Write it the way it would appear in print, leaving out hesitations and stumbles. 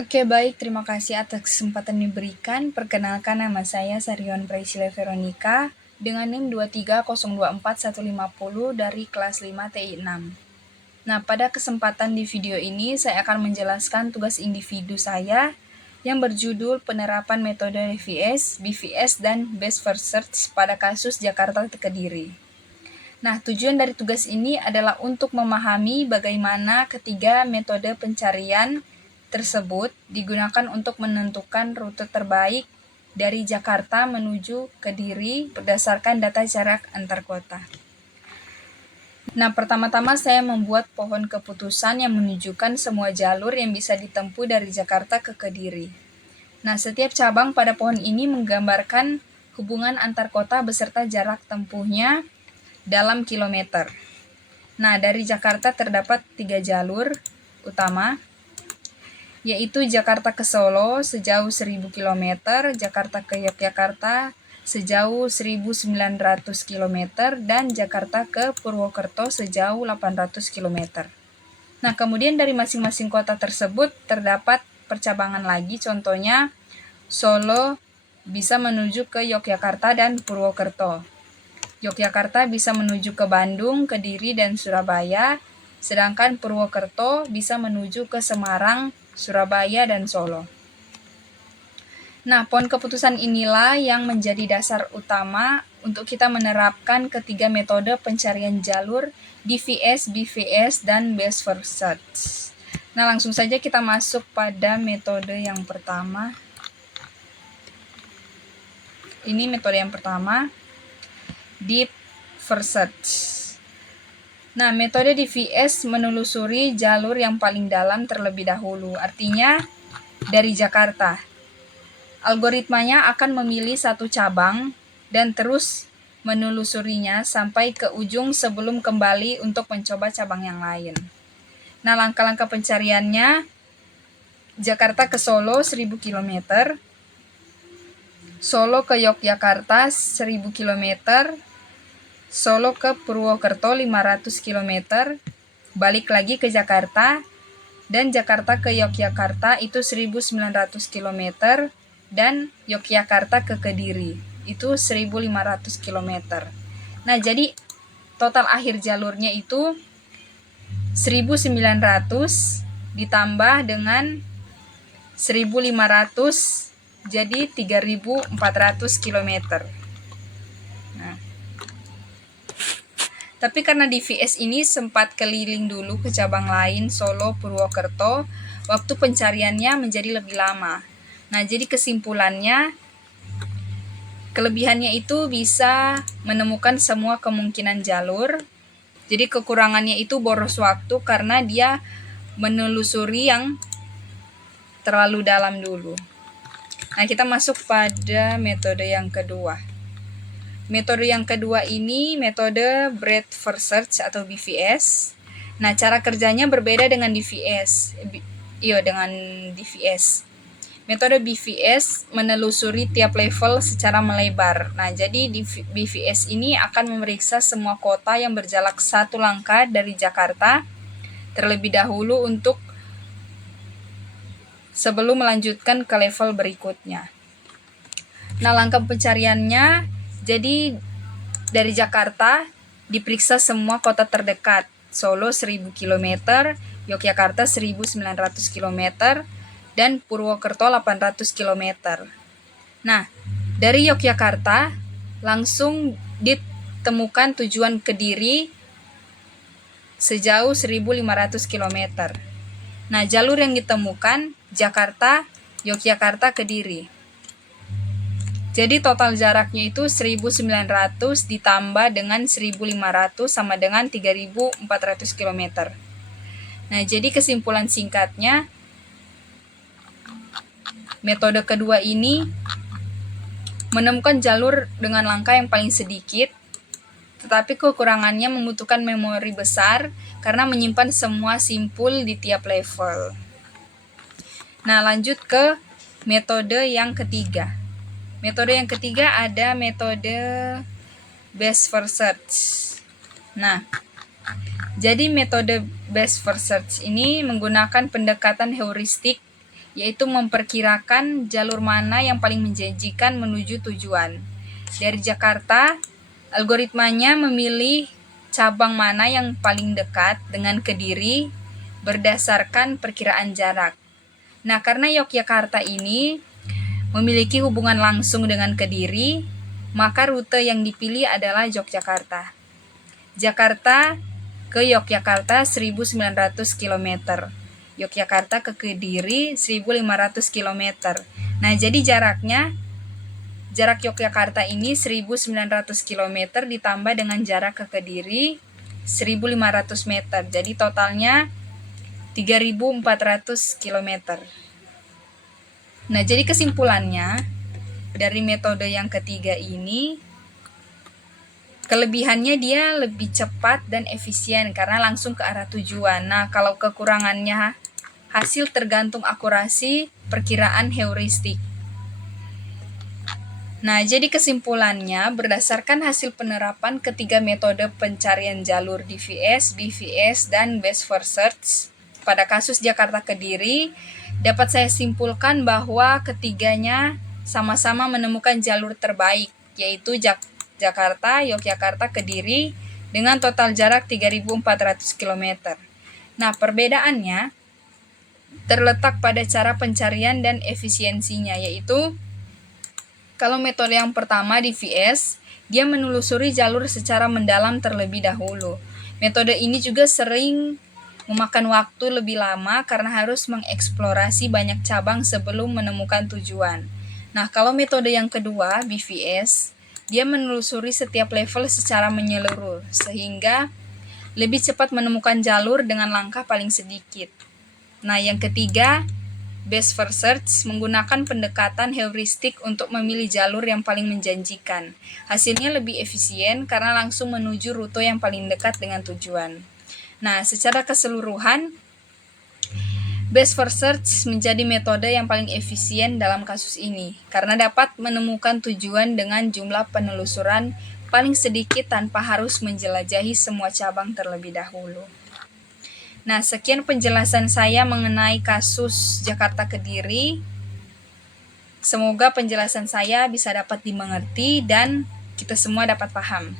Oke, baik. Terima kasih atas kesempatan diberikan. Perkenalkan, nama saya Sarion Priscilla Veronica dengan NIM 23024-150 dari kelas 5 TI 6. Nah, pada kesempatan di video ini saya akan menjelaskan tugas individu saya yang berjudul penerapan metode DVS, BVS, dan Best First Search pada kasus Jakarta Kediri. Nah, tujuan dari tugas ini adalah untuk memahami bagaimana ketiga metode pencarian tersebut digunakan untuk menentukan rute terbaik dari Jakarta menuju Kediri berdasarkan data jarak antar kota. Nah, pertama-tama saya membuat pohon keputusan yang menunjukkan semua jalur yang bisa ditempuh dari Jakarta ke Kediri. Nah, setiap cabang pada pohon ini menggambarkan hubungan antar kota beserta jarak tempuhnya dalam kilometer. Nah, dari Jakarta terdapat 3 jalur utama, yaitu Jakarta ke Solo sejauh 1000 km, Jakarta ke Yogyakarta sejauh 1900 km, dan Jakarta ke Purwokerto sejauh 800 km. Nah, kemudian dari masing-masing kota tersebut terdapat percabangan lagi, contohnya Solo bisa menuju ke Yogyakarta dan Purwokerto. Yogyakarta bisa menuju ke Bandung, Kediri, dan Surabaya, sedangkan Purwokerto bisa menuju ke Semarang, Surabaya, dan Solo. Nah, pohon keputusan inilah yang menjadi dasar utama untuk kita menerapkan ketiga metode pencarian jalur DVS, BVS, dan Best First Search. Nah, langsung saja kita masuk pada metode yang pertama. Ini metode yang pertama, Deep First Search. Nah, metode DVS menelusuri jalur yang paling dalam terlebih dahulu, artinya dari Jakarta. Algoritmanya akan memilih satu cabang dan terus menelusurinya sampai ke ujung sebelum kembali untuk mencoba cabang yang lain. Nah, langkah-langkah pencariannya, Jakarta ke Solo 1000 km, Solo ke Yogyakarta 1000 km, Solo ke Purwokerto 500 km, balik lagi ke Jakarta, dan Jakarta ke Yogyakarta itu 1900 km, dan Yogyakarta ke Kediri itu 1500 km. Nah, jadi total akhir jalurnya itu 1900 ditambah dengan 1500 jadi 3400 km. Nah, tapi karena DVS ini sempat keliling dulu ke cabang lain Solo, Purwokerto, waktu pencariannya menjadi lebih lama. Nah, jadi kesimpulannya, kelebihannya itu bisa menemukan semua kemungkinan jalur. Jadi kekurangannya itu boros waktu karena dia menelusuri yang terlalu dalam dulu. Nah, kita masuk pada metode yang kedua. Metode yang kedua ini metode Breadth First Search atau BVS. Nah, cara kerjanya berbeda dengan DVS. Metode BVS menelusuri tiap level secara melebar. Nah, jadi di BVS ini akan memeriksa semua kota yang berjarak satu langkah dari Jakarta terlebih dahulu untuk sebelum melanjutkan ke level berikutnya. Nah, langkah pencariannya, jadi dari Jakarta diperiksa semua kota terdekat. Solo 1000 km, Yogyakarta 1900 km, dan Purwokerto 800 km. Nah, dari Yogyakarta langsung ditemukan tujuan Kediri sejauh 1500 km. Nah, jalur yang ditemukan Jakarta, Yogyakarta, Kediri. Jadi total jaraknya itu 1900 ditambah dengan 1500 sama dengan 3400 km. Nah, jadi kesimpulan singkatnya, metode kedua ini menemukan jalur dengan langkah yang paling sedikit, tetapi kekurangannya membutuhkan memori besar karena menyimpan semua simpul di tiap level. Nah, lanjut ke metode yang ketiga. Metode yang ketiga ada metode Best First Search. Nah, jadi metode Best First Search ini menggunakan pendekatan heuristik yaitu memperkirakan jalur mana yang paling menjanjikan menuju tujuan. Dari Jakarta, algoritmanya memilih cabang mana yang paling dekat dengan Kediri berdasarkan perkiraan jarak. Nah, karena Yogyakarta ini memiliki hubungan langsung dengan Kediri, maka rute yang dipilih adalah Yogyakarta. Jakarta ke Yogyakarta 1.900 km. Yogyakarta ke Kediri 1.500 km. Nah, jadi jarak Yogyakarta ini 1.900 km ditambah dengan jarak ke Kediri 1.500 meter. Jadi totalnya 3.400 km. Nah, jadi kesimpulannya dari metode yang ketiga ini, kelebihannya dia lebih cepat dan efisien karena langsung ke arah tujuan. Nah, kalau kekurangannya, hasil tergantung akurasi perkiraan heuristik. Nah, jadi kesimpulannya berdasarkan hasil penerapan ketiga metode pencarian jalur DVS, BVS, dan Best First Search pada kasus Jakarta Kediri, dapat saya simpulkan bahwa ketiganya sama-sama menemukan jalur terbaik, yaitu Jakarta, Yogyakarta, Kediri dengan total jarak 3.400 km. Nah, perbedaannya terletak pada cara pencarian dan efisiensinya, yaitu kalau metode yang pertama DVS, dia menelusuri jalur secara mendalam terlebih dahulu. Metode ini juga sering memakan waktu lebih lama karena harus mengeksplorasi banyak cabang sebelum menemukan tujuan. Nah, kalau metode yang kedua, BVS, dia menelusuri setiap level secara menyeluruh, sehingga lebih cepat menemukan jalur dengan langkah paling sedikit. Nah, yang ketiga, Best First Search menggunakan pendekatan heuristik untuk memilih jalur yang paling menjanjikan. Hasilnya lebih efisien karena langsung menuju rute yang paling dekat dengan tujuan. Nah, secara keseluruhan, Best First Search menjadi metode yang paling efisien dalam kasus ini karena dapat menemukan tujuan dengan jumlah penelusuran paling sedikit tanpa harus menjelajahi semua cabang terlebih dahulu. Nah, sekian penjelasan saya mengenai kasus Jakarta Kediri. Semoga penjelasan saya bisa dapat dimengerti dan kita semua dapat paham.